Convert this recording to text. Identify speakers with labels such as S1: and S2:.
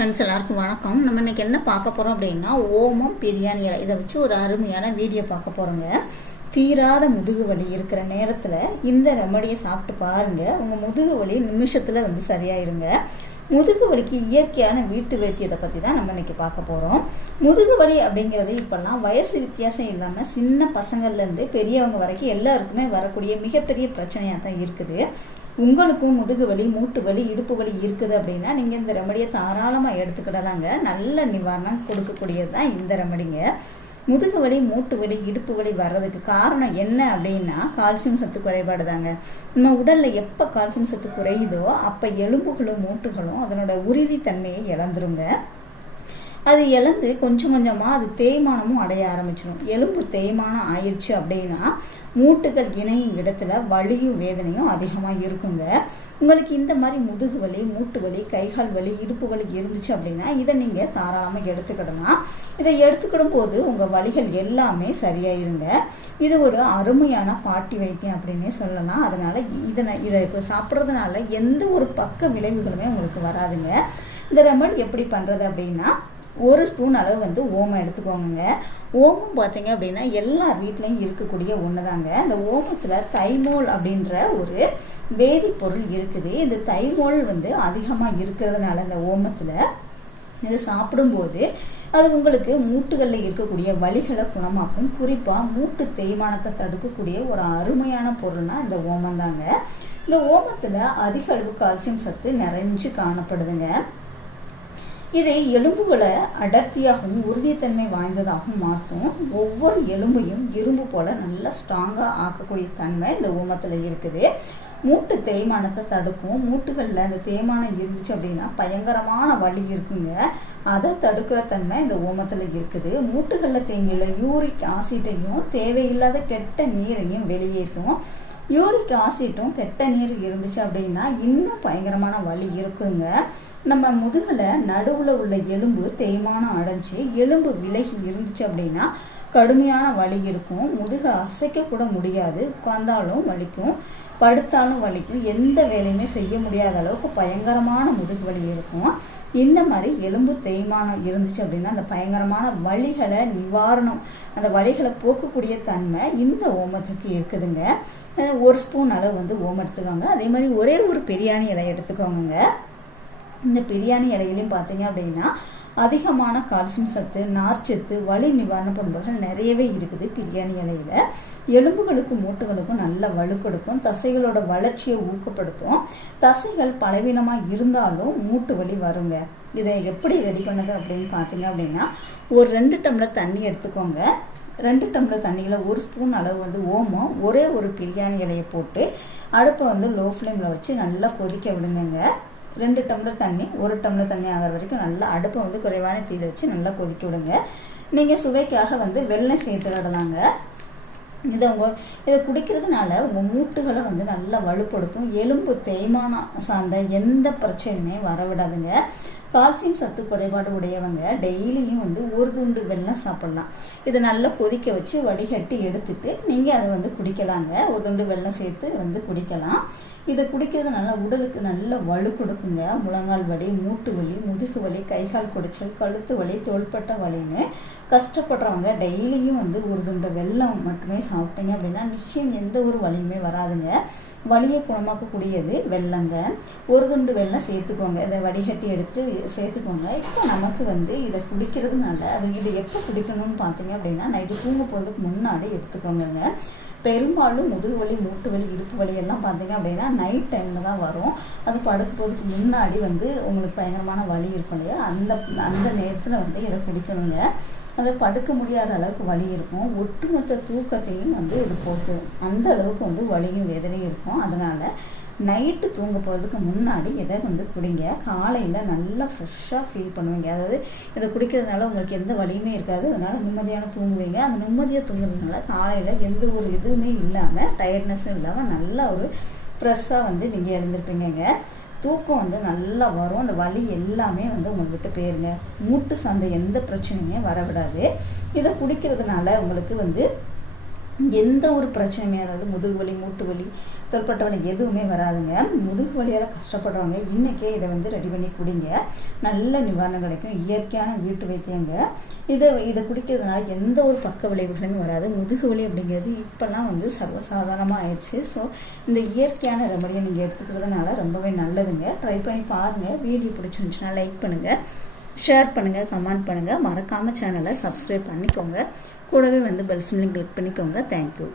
S1: Friends எல்லாருக்கும் வணக்கம். நம்ம இன்றைக்கி என்ன பார்க்க போகிறோம் அப்படின்னா ஓமம் பிரியாணி இலை. இதை வச்சு ஒரு அருமையான வீடியோ பார்க்க போகிறோங்க தீராத முதுகு வலி இருக்கிற நேரத்தில் இந்த ரெமடியை சாப்பிட்டு பாருங்கள் உங்கள் முதுகு வலி நிமிஷத்தில் வந்து சரியாயிருங்க. முதுகு வலிக்கு இயற்கையான வீட்டு வைத்தியத்தை பற்றி தான் நம்ம இன்றைக்கி பார்க்க போகிறோம் முதுகு வலி அப்படிங்கிறது இப்போல்லாம் வயசு வித்தியாசம் இல்லாமல் சின்ன பசங்கள்லேருந்து பெரியவங்க வரைக்கும் எல்லாருக்குமே வரக்கூடிய மிகப்பெரிய பிரச்சனையாக தான் இருக்குது. உங்களுக்கும் முதுகு வலி மூட்டு வலி இடுப்பு வலி இருக்குது அப்படின்னா நீங்கள் இந்த ரெமடியை தாராளமாக எடுத்துக்கிடலாங்க. நல்ல நிவாரணம் கொடுக்கக்கூடியது தான் இந்த ரெமடிங்க. முதுகு வலி மூட்டு வலி இடுப்பு வலி வர்றதுக்கு காரணம் என்ன அப்படின்னா கால்சியம் சத்து குறைபாடு தாங்க நம்ம உடலில் எப்போ கால்சியம் சத்து குறையுதோ அப்போ எலும்புகளும் மூட்டுகளும் அதனோட உறுதித்தன்மையை இழந்துருங்க. அது இழந்து கொஞ்சம் கொஞ்சமாக அது தேய்மானமும் அடைய ஆரம்பிச்சிடும். எலும்பு தேய்மானம் ஆயிடுச்சு அப்படின்னா மூட்டுகள் இணையும் இடத்துல வலியும் வேதனையும் அதிகமாக இருக்குங்க. உங்களுக்கு இந்த மாதிரி முதுகு வலி மூட்டு வலி கைகால் வலி இடுப்பு வலி இருந்துச்சு அப்படின்னா இதை நீங்கள் தாராளமாக எடுத்துக்கிடலாம். இதை எடுத்துக்கிடும் போது உங்கள் வலிகள் எல்லாமே சரியாயிருங்க. இது ஒரு அருமையான பாட்டி வைத்தியம் அப்படின்னே சொல்லலாம். அதனால் இதனை இதை இப்போ சாப்பிட்றதுனால எந்த ஒரு பக்க விளைவுகளுமே உங்களுக்கு வராதுங்க. இந்த ரெமட் எப்படி பண்ணுறது அப்படின்னா ஒரு ஸ்பூன் அளவு வந்து ஓமம் எடுத்துக்கோங்க ஓமம் பார்த்தீங்க அப்படின்னா எல்லார் வீட்லேயும் இருக்கக்கூடிய ஒன்று தாங்க இந்த ஓமத்தில் தைமோல் அப்படின்ற ஒரு வேதிப்பொருள் இருக்குது. இந்த தைமோல் வந்து அதிகமாக இருக்கிறதுனால இந்த ஓமத்தில் இது சாப்பிடும்போது அது உங்களுக்கு மூட்டுகளில் இருக்கக்கூடிய வலிகளை குணமாக்கும். குறிப்பாக மூட்டு தேய்மானத்தை தடுக்கக்கூடிய ஒரு அருமையான பொருள்னால் இந்த ஓமம் தாங்க இந்த ஓமத்தில் அதிக அளவு கால்சியம் சத்து நிறைஞ்சு காணப்படுதுங்க. இதை எலும்புகளை அடர்த்தியாகவும் உறுதித்தன்மை வாய்ந்ததாகவும் மாற்றும். ஒவ்வொரு எலும்பையும் இரும்பு போல் நல்லா ஸ்ட்ராங்காக ஆக்கக்கூடிய தன்மை இந்த ஓமத்தில் இருக்குது. மூட்டு தேய்மானத்தை தடுக்கும். மூட்டுகளில் அந்த தேய்மானம் இருந்துச்சு அப்படின்னா பயங்கரமான வலி இருக்குங்க. அதை தடுக்கிற தன்மை இந்த ஓமத்தில் இருக்குது. மூட்டுகளில் தேங்கியுள்ள யூரிக் ஆசிட்டையும் தேவையில்லாத கெட்ட நீரையும் வெளியேற்றும். யூரிக் ஆசிட்டும் கெட்ட நீர் இருந்துச்சு அப்படின்னா இன்னும் பயங்கரமான வலி இருக்குங்க. நம்ம முதுகில் நடுவில் உள்ள எலும்பு தேய்மானம் அடைஞ்சு எலும்பு விலகி இருந்துச்சு அப்படின்னா கடுமையான வலி இருக்கும். முதுகை அசைக்க கூட முடியாது. உட்கார்ந்தாலும் வலிக்கும். படுத்தாலும் வலிக்கும். எந்த வேலையுமே செய்ய முடியாத அளவுக்கு பயங்கரமான முதுகு வலி இருக்கும். இந்த மாதிரி எலும்பு தேய்மானம் இருந்துச்சு அப்படின்னா அந்த பயங்கரமான வலிகளை நிவாரணம் அந்த வலிகளை போக்கக்கூடிய தன்மை இந்த ஓமத்துக்கு இருக்குதுங்க. ஒரு ஸ்பூன் அளவு வந்து ஓமம் எடுத்துக்கோங்க. அதே மாதிரி ஒரே ஒரு பிரியாணி இலை எடுத்துக்கோங்க இந்த பிரியாணி இலையிலையும் பார்த்தீங்க அப்படின்னா அதிகமான கால்சியம் சத்து நார்ச்சத்து வலி நிவாரண பண்புகள் நிறையவே இருக்குது பிரியாணி இலையில். எலும்புகளுக்கும் மூட்டுகளுக்கும் நல்ல வலு கொடுக்கும். தசைகளோட வளர்ச்சியை ஊக்கப்படுத்தும். தசைகள் பலவீனமாக இருந்தாலும் மூட்டு வலி வருங்க. இதை எப்படி ரெடி பண்ணுது அப்படின்னு பார்த்தீங்க அப்படின்னா ஒரு ரெண்டு டம்ளர் தண்ணி எடுத்துக்கோங்க. ரெண்டு டம்ளர் தண்ணியில் ஒரு ஸ்பூன் அளவு வந்து ஓமம் ஒரே ஒரு பிரியாணி இலையை போட்டு அடுப்பை வந்து லோ ஃப்ளேமில் வச்சு நல்லா கொதிக்க விடுங்க ரெண்டு டம்ளர் தண்ணி ஒரு டம்ளர் தண்ணி ஆகிற வரைக்கும் நல்லா அடுப்பை வந்து குறைவான தீயில் வச்சு நல்லா கொதிக்க விடுங்க. நீங்கள் சுவைக்காக வந்து வெள்ளம் சேர்த்துடலாங்க இதை உங்கள் இதை குடிக்கிறதுனால உங்கள் மூட்டுகளை வந்து நல்லா வலுப்படுத்தும். எலும்பு தேய்மானம் சார்ந்த எந்த பிரச்சனையுமே வரவிடாதுங்க. கால்சியம் சத்து குறைபாடு உடையவங்க டெய்லியும் வந்து ஒரு துண்டு வெள்ளம் சாப்பிட்லாம். இதை நல்லா கொதிக்க வச்சு வடிகட்டி எடுத்துட்டு நீங்கள் அதை வந்து குடிக்கலாங்க. ஒரு துண்டு வெள்ளம் சேர்த்து வந்து குடிக்கலாம். இதை குடிக்கிறதுனால உடலுக்கு நல்ல வலு கொடுக்குங்க. முழங்கால் வலி மூட்டு வலி முதுகு வலி கைகால் குடைச்சல் கழுத்து வலி தோள்பட்ட வலின்னு கஷ்டப்படுறவங்க டெய்லியும் வந்து ஒரு துண்டு வெள்ளம் மட்டுமே சாப்பிட்டீங்க அப்படின்னா நிச்சயம் எந்த ஒரு வலியுமே வராதுங்க. வலியை குணமாக்கக்கூடியது வெள்ளங்க ஒரு துண்டு வெள்ளம் சேர்த்துக்கோங்க. இதை வடிகட்டி எடுத்துட்டு சேர்த்துக்கோங்க. இப்போ நமக்கு வந்து இதை குடிக்கிறதுனால அது இதை எப்போ குடிக்கணும்னு பார்த்தீங்க அப்படின்னா நைட்டு தூங்க போகிறதுக்கு முன்னாடி எடுத்துக்கோங்க பெரும்பாலும் முதுகு வலி மூட்டு வலி இடுப்பு வலி எல்லாம் பார்த்தீங்க அப்படின்னா நைட் டைமில் தான் வரும். அது படுக்கும்போதுக்கு முன்னாடி வந்து உங்களுக்கு பயங்கரமான வலி இருக்கும் இல்லையா? அந்த அந்த நேரத்தில் வந்து இதை குடிக்கணுங்க. அது படுக்க முடியாத அளவுக்கு வலி இருக்கும். ஒட்டுமொத்த தூக்கத்தையும் வந்து இது போட்டுரும் அந்த அளவுக்கு வந்து வலியும் வேதனையும் இருக்கும். அதனால் நைட்டு தூங்க போகிறதுக்கு முன்னாடி இதை வந்து குடிங்க? காலையில் நல்லா ஃப்ரெஷ்ஷாக ஃபீல் பண்ணுவீங்க. அதாவது இதை குடிக்கிறதுனால உங்களுக்கு எந்த வலியுமே இருக்காது. அதனால் நிம்மதியான தூங்குவீங்க. அந்த நிம்மதியாக தூங்குறதுனால காலையில் எந்த ஒரு இதுவுமே இல்லாமல் டயர்ட்னஸும் இல்லாமல் நல்லா ஒரு ஃப்ரெஷ்ஷாக வந்து நீங்கள் இருந்திருப்பீங்க தூக்கம் வந்து நல்லா வரும். அந்த வலி எல்லாமே வந்து உங்களுக்கு விட்டு போயிருங்க. மூட்டு சார்ந்த எந்த பிரச்சனையுமே வரவிடாது. இதை குடிக்கிறதுனால உங்களுக்கு வந்து எந்த ஒரு பிரச்சனையுமே அதாவது முதுகு வலி மூட்டு வலி தோள்பட்ட வலி எதுவுமே வராதுங்க. முதுகு வலியால் கஷ்டப்படுறவங்க இன்றைக்கே இதை வந்து ரெடி பண்ணி குடிங்க. நல்ல நிவாரணம் கிடைக்கும். இயற்கையான வீட்டு வைத்தியங்க. இதை இதை குடிக்கிறதுனால எந்த ஒரு பக்க விளைவுகளுமே வராது. முதுகு வலி அப்படிங்கிறது இப்போல்லாம் வந்து சர்வசாதாரணமாக ஆயிடுச்சு. ஸோ இந்த இயற்கையான ரெமடியை நீங்கள் எடுத்துக்கிறதுனால ரொம்பவே நல்லதுங்க. ட்ரை பண்ணி பாருங்கள் வீடியோ பிடிச்சிருந்துச்சுன்னா லைக் பண்ணுங்கள் ஷேர் பண்ணுங்கள் கமெண்ட் பண்ணுங்கள் மறக்காமல் சேனலை சப்ஸ்கிரைப் பண்ணிக்கோங்க. கூடவே வந்து பெல் சிம்லையும் கிளிக் பண்ணிக்கோங்க. Thank you